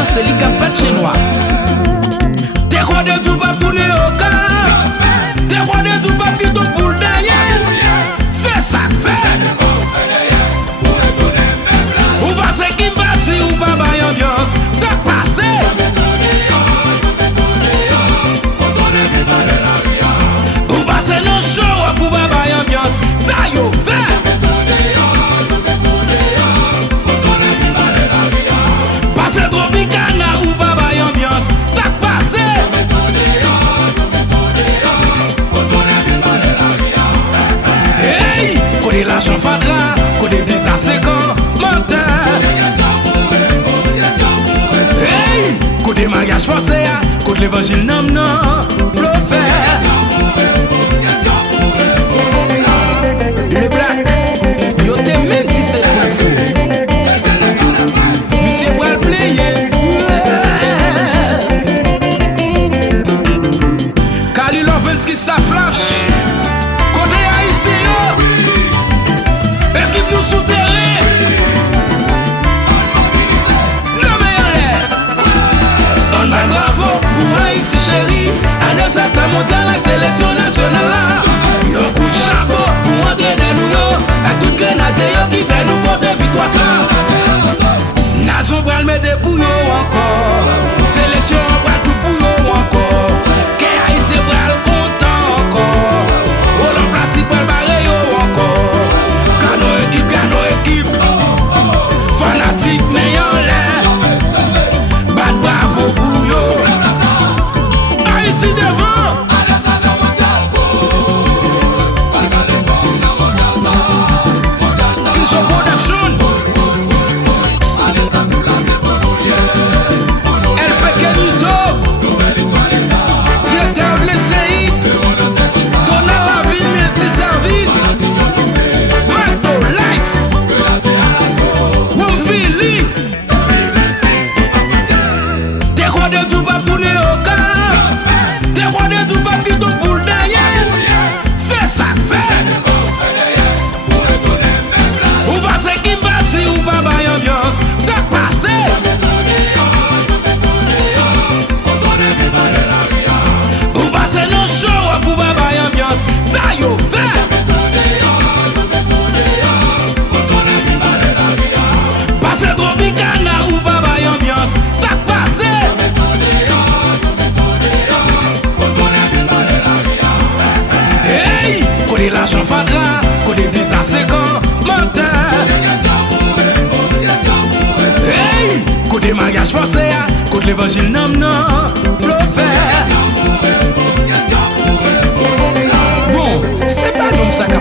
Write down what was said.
là, c'est les capables chez moi. T'es roi de tout pas tourner au cas. T'es roi de tout pas qui ton pour le derrière. C'est ça que fait. Ou passe qui passe ou pas bail ambiance. Ça passe. Ou passe non show ou pas bail ambiance. Ça yo fait. Passe Tropicana ou pas bail ambiance. Ça passe. Hey, côté la chanfadra, côté visa séquent, menteur. Hey, côté mariage forcé, côté l'évangile non non, prophète. Les blacks, yo t'es même si c'est fou. Monsieur Bois player. Kali Lovensky sa flash. Côté haïtien, équipe nous souterrain. Le meilleur. On va bravo pour Haïti chérie. À 9 septembre mondial la sélection nationale. Yo coup de chapeau pour entraîner nous yo. À toute grenadier yo qui fait nous porter victoire ça. Nation pral mettre pour yo encore. Sélection pral tout pour yo encore. Que Haïtien pral content encore. Oh la place pral barrer yo encore. Gano équipe. Fanatique meilleur l'air. Bad bravo pour yo. Haïti devant. Si son production. El Pequeñito. Directeur de l'ECI. Donald la ville multiservice. Mato Life. Womfili. T'es roi de tout pas tourner au cas. T'es roi de tout pas qui ton pour le derrière. C'est ça que fait. Ou passe qui passe ou pas bail ambiance. Ça passe. Ou passe non show ou pas bail ambiance. Ça yo fait. Passe Tropicana ou pas bail ambiance. Ça passe. Hey, côté la chanfadra, côté visa séquent, menteur. Hey, côté mariage forcé, côté l'évangile non non, prophète. Bon, c'est pas comme ça qu'a